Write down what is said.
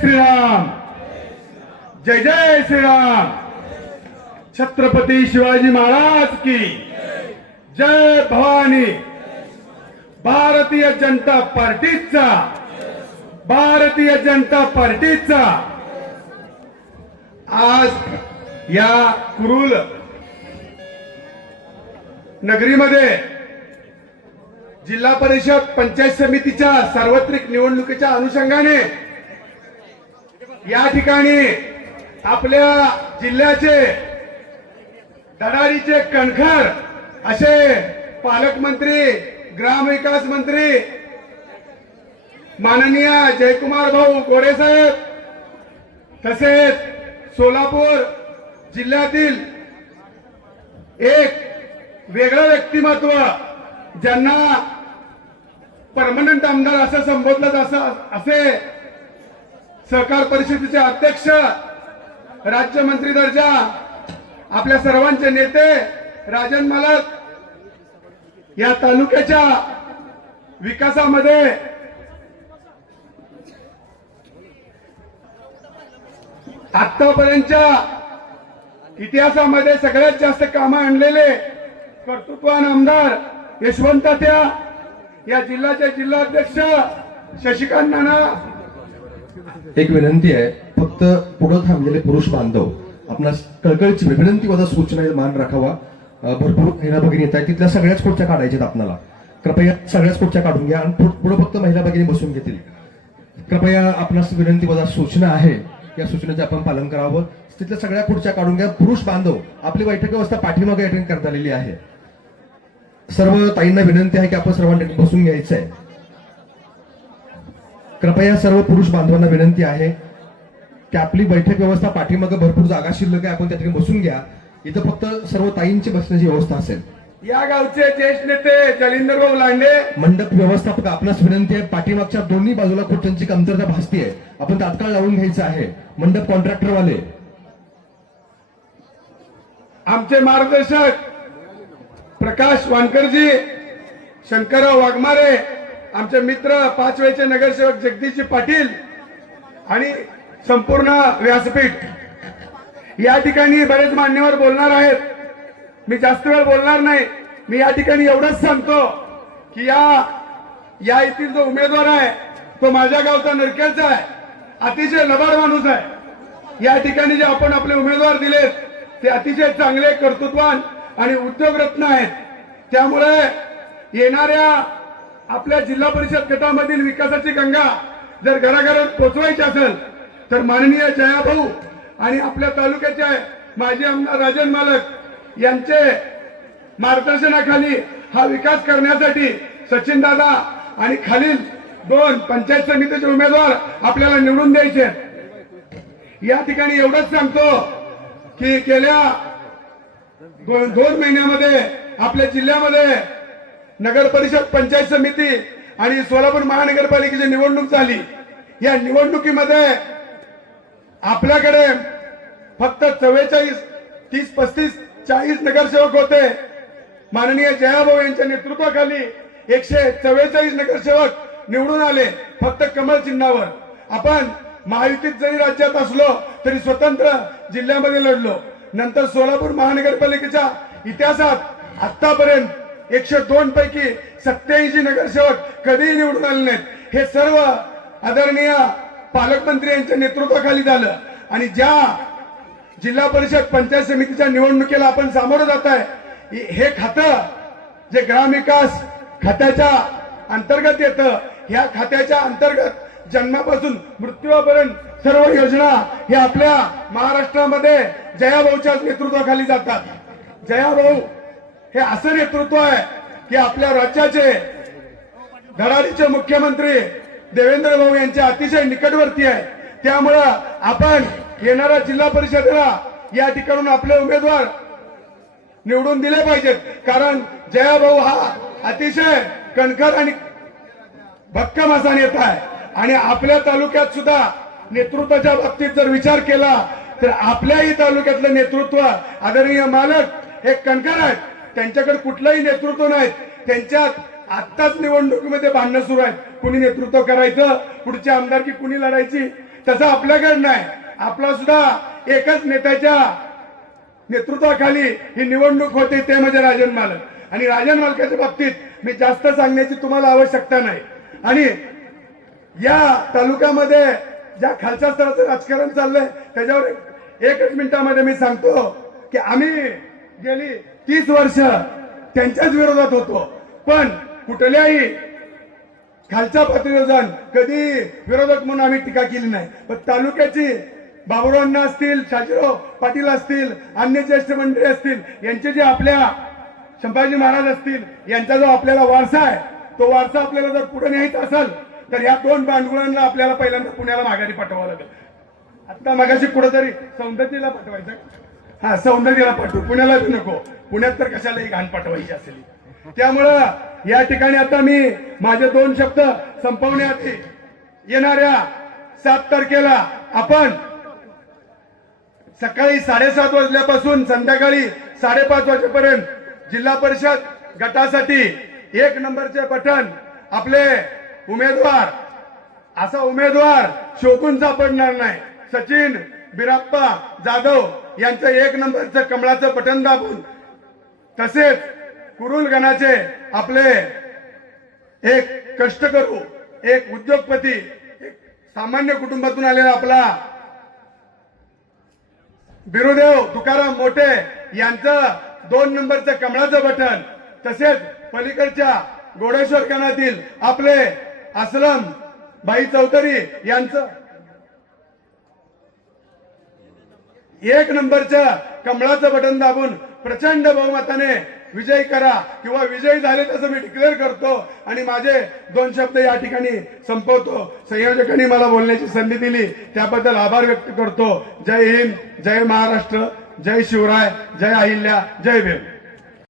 श्रीराम, जय जय श्रीराम। छत्रपती शिवाजी महाराज की जय। भवानी। भारतीय जनता पार्टीचा, भारतीय जनता पार्टीचा आज या कुरुल नगरीमध्ये जिल्हा परिषद पंचायत समितीच्या सार्वत्रिक निवडणुकीच्या अनुषंगाने या ठिकाणी आपल्या जिल्ह्याचे धडाडीचे कणखर असे पालकमंत्री, ग्रामविकास मंत्री माननीय जयकुमार भाऊ गोरे साहेब, तसेच सोलापूर जिल्ह्यातील एक वेगळं व्यक्तिमत्व ज्यांना परमनंट आमदार असं संबोधलं असे सहकार परिषदेचे अध्यक्ष, राज्यमंत्री दर्जा, आपल्या सर्वांचे नेते राजन मालक, या तालुक्याच्या विकासामध्ये आतापर्यंतच्या इतिहासामध्ये सगळ्यात जास्त कामं आणलेले कर्तृत्ववान आमदार यशवंत त्या, या जिल्ह्याचे जिल्हाध्यक्ष शशिकांत नाना। एक विनंती आहे, फक्त पुढे थांबलेले पुरुष बांधव आपणास कळकळीची विनंती वजा सूचना मान राखावा। भरपूर महिला भगिनी येत आहेत, तिथल्या सगळ्याच खुर्च्या काढायच्यात आपल्याला। कृपया सगळ्याच खुर्च्या काढून घ्या आणि पुढे फक्त महिला भगिनी बसून घेतील। कृपया आपणास विनंती वजा सूचना आहे, या सूचनेचे आपण पालन करावं। तिथल्या सगळ्या खुर्च्या काढून घ्या। पुरुष बांधव, आपली बैठक व्यवस्था पाठीमागे अटेंड करण्यात आलेली आहे। सर्व ताईंना विनंती आहे की आपण सर्वांनी बसून घ्यायचं आहे। कृपया सर्व पुरुष बांधवांना विनंती आहे की आपली बैठक व्यवस्था पाठीमागे भरपूर जागा शिल्लक आहे, आपण त्या ठिकाणी बसून घ्या। इथं फक्त सर्व ताईंची बसण्याची व्यवस्था असेल। या गावचे ज्येष्ठ नेते जालिंदर भाऊ लांडे, मंडप व्यवस्थापक, आपणास विनंती आहे, पाठीमागच्या दोन्ही बाजूला खुर्च्यांची कमतरता भासतीये, आपण तात्काळ लावून घ्यायचं आहे। मंडप कॉन्ट्रॅक्टर वाले, आमचे मार्गदर्शक प्रकाश वानकरजी, शंकरराव वाघमारे, आमचे मित्र पाचवेचे नगरसेवक जगदीशजी पाटील आणि संपूर्ण व्यासपीठ। या ठिकाणी बरेच मान्यवर बोलणार आहेत, मी जास्त वेळ बोलणार नाही। मी या ठिकाणी एवढंच सांगतो की या येथील जो उमेदवार आहे तो माझ्या गावचा नरकेलचा आहे, अतिशय लबाड माणूस आहे। या ठिकाणी जे आपण आपले उमेदवार दिलेत ते अतिशय चांगले, कर्तृत्ववान आणि उद्योगरत्न आहेत। त्यामुळे येणाऱ्या आपल्या जिल्हा परिषद गटामधील विकासाची गंगा जर घराघरात पोचवायची असेल तर माननीय जयाभाऊ आणि आपल्या तालुक्याचे माजी आमदार राजन मालक यांचे मार्गदर्शनाखाली हा विकास करण्यासाठी सचिन दादा आणि खालील दोन पंचायत समितीचे उमेदवार आपल्याला निवडून द्यायचे। या ठिकाणी एवढंच सांगतो की गेल्या दोन महिन्यामध्ये आपल्या जिल्ह्यामध्ये नगर परिषद, पंचायत समिती आणि सोलापूर महानगरपालिकेची निवडणूक झाली। या निवडणुकीमध्ये आपल्याकडे फक्त 44, 30, 35, 40 नगरसेवक होते। माननीय जयाभाऊ यांच्या नेतृत्वाखाली 144 नगरसेवक निवडून आले, फक्त कमळ चिन्हावर। आपण महायुतीत जरी राज्यात असलो तरी स्वतंत्र जिल्ह्यामध्ये लढलो। नंतर सोलापूर महानगरपालिकेच्या इतिहासात आतापर्यंत 102 पैकी 87 नगरसेवक कधीही निवडून आले नाहीत। हे सर्व आदरणीय पालकमंत्री यांच्या नेतृत्वाखाली झालं। आणि ज्या जिल्हा परिषद, पंचायत समितीच्या निवडणुकीला आपण सामोरं जात आहे, हे खातं जे ग्रामविकास खात्याच्या अंतर्गत येतं, ह्या खात्याच्या अंतर्गत जन्मापासून मृत्यूपर्यंत सर्व योजना हे आपल्या महाराष्ट्रामध्ये जयाभाऊच्या नेतृत्वाखाली जातात। जयाभाऊ हे असं नेतृत्व आहे की आपल्या राज्याचे धडाडीचे मुख्यमंत्री देवेंद्र भाऊ यांच्या अतिशय निकटवर्ती आहे। त्यामुळं आपण येणाऱ्या जिल्हा परिषदेला या ठिकाणून आपले उमेदवार निवडून दिले पाहिजेत, कारण जयाभाऊ हा अतिशय कणखर आणि भक्कम असा नेता आहे। आणि आपल्या तालुक्यात सुद्धा नेतृत्वाच्या बाबतीत जर विचार केला तर आपल्याही तालुक्यातलं नेतृत्व आदरणीय मालक हे कणखर आहेत, त्यांच्याकडे कुठलंही नेतृत्व नाही। त्यांच्यात आत्ताच निवडणुकीमध्ये भांडणं सुरू आहेत, कुणी नेतृत्व करायचं, पुढची आमदारकी कुणी लढायची, तसं आपल्याकडे नाही. आपला सुद्धा एकच नेत्याच्या नेतृत्वाखाली ही निवडणूक होते, ते म्हणजे राजन मालक. आणि राजन मालकाच्या बाबतीत मी जास्त सांगण्याची तुम्हाला आवश्यकता नाही. आणि या तालुक्यामध्ये ज्या खालच्या स्तराचं राजकारण चाललंय त्याच्यावर एकच मिनिटामध्ये मी सांगतो की आम्ही गेली 30 वर्ष त्यांच्याच विरोधात होतो, पण कुठल्याही खालच्या पातळीवर जाऊन कधी विरोधक म्हणून आम्ही टीका केली नाही. पण तालुक्याची बाबुरावांना असतील, शाजीराव पाटील असतील, अन्य ज्येष्ठ मंडळी असतील, यांचे जे आपल्या संभाजी महाराज असतील, यांचा जो आपल्याला वारसा आहे, तो वारसा आपल्याला जर पुढे न्यायचा असेल तर या 2 बांडगुळांना आपल्याला पहिल्यांदा पुण्याला माघारी पाठवावं लागेल. आता मागाशी कुठेतरी सौंदर्याला पाठवायचं, हा सौंदर्याला पाठवू, पुण्याला नको. पुण्यात तर कशालाही घाण पाठवायची असेल. त्यामुळं या ठिकाणी आता मी माझे 2 शब्द संपवण्याआधी येणाऱ्या 7 तारखेला आपण सकाळी 7:30 वाजल्यापासून संध्याकाळी 5:30 वाजेपर्यंत जिल्हा परिषद गटासाठी 1 नंबरचे बटन आपले उमेदवार, असा उमेदवार शोधून सापडणार नाही, सचिन बिराप्पा जाधव यांचं 1 नंबरचं कमळाचं बटन दाबून, तसेच कुरुल गणाचे आपले एक कष्टकरू, एक उद्योगपती, एक सामान्य कुटुंबातून आलेला आपला बिरुदेव तुकाराम मोठे यांचं 2 नंबरचं कमळाचं बटन, तसेच पलीकडच्या गोडेश्वर गणातील आपले असलम भाई चौधरी यांचं 1 नंबरचं कमळाचं बटन दाबून प्रचंड बहुमताने विजयी करा, किंवा विजयी झाले तसं मी डिक्लेअर करतो आणि माझे 2 शब्द या ठिकाणी संपवतो. संयोजकांनी मला बोलण्याची संधी दिली त्याबद्दल आभार व्यक्त करतो. जय हिंद, जय महाराष्ट्र, जय शिवराय, जय अहिल्या, जय भीम.